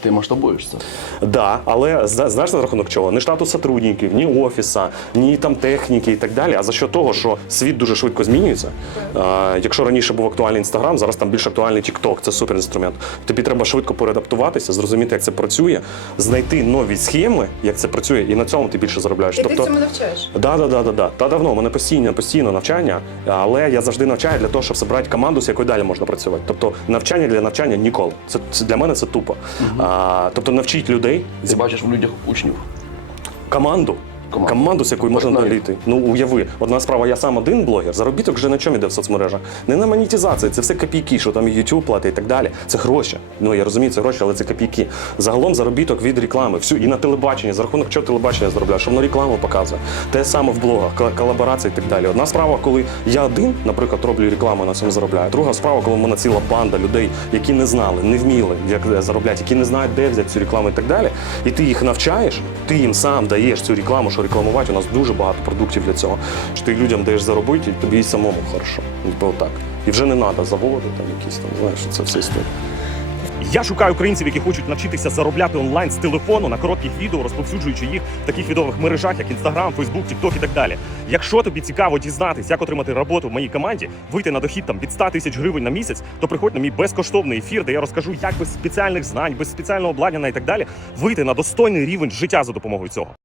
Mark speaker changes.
Speaker 1: Ти масштабуєшся.
Speaker 2: Да, але зна- знаєш на рахунок чого? Не штату сотрудників, ні офіса, ні там техніки і так далі. А за що того, що світ дуже швидко змінюється. А, якщо раніше був актуальний інстаграм, зараз там більш актуальний TikTok, це супер інструмент. Тобі треба швидко переадаптуватися, зрозуміти, як це працює, знайти нові схеми, як це працює, і на цьому ти більше заробляєш.
Speaker 3: І ти цьому навчаєш.
Speaker 2: Да, да, да, да, да. Та давно, у мене постійно, постійно навчання, але я завжди навчаю для того, щоб зібрати команду, з якою далі можна працювати. Тобто навчання для навчання ніколи. Це, це для мене це тупо. А, тобто навчіть людей
Speaker 1: Ти бачиш в людях учнів.
Speaker 2: команду.
Speaker 1: Команду.
Speaker 2: Команду, з якою можна доліти. Ну уяви, одна справа, я сам один блогер. Заробіток вже на чому йде в соцмережах. Не на монетизації, це все копійки, що там YouTube платить і так далі. Це гроші. Ну я розумію, це гроші, але це копійки. Загалом заробіток від реклами. Всю і на телебаченні, за рахунок чого телебачення заробляє, що воно рекламу показує. Те саме в блогах, колаборації і так далі. Одна справа, коли я один, наприклад, роблю рекламу на цьому заробляю. Друга справа, коли в мене ціла банда людей, які не знали, не вміли, як заробляти, які не знають, де взяти цю рекламу і так далі. І ти їх навчаєш, ти їм сам даєш цю рекламу, що рекламувати. У нас дуже багато продуктів для цього. Що ти людям даєш заробити, і тобі і самому хорошо. Типу отак. І вже не треба заводи, там якісь там, знаєш, це все історія.
Speaker 4: Я шукаю українців, які хочуть навчитися заробляти онлайн з телефону на коротких відео, розповсюджуючи їх в таких відомих мережах, як Instagram, Facebook, TikTok і так далі. Якщо тобі цікаво дізнатись, як отримати роботу в моїй команді, вийти на дохід там від 100 тисяч гривень на місяць, то приходь на мій безкоштовний ефір, де я розкажу, як без спеціальних знань, без спеціального обладнання і так далі вийти на достойний рівень життя за допомогою цього.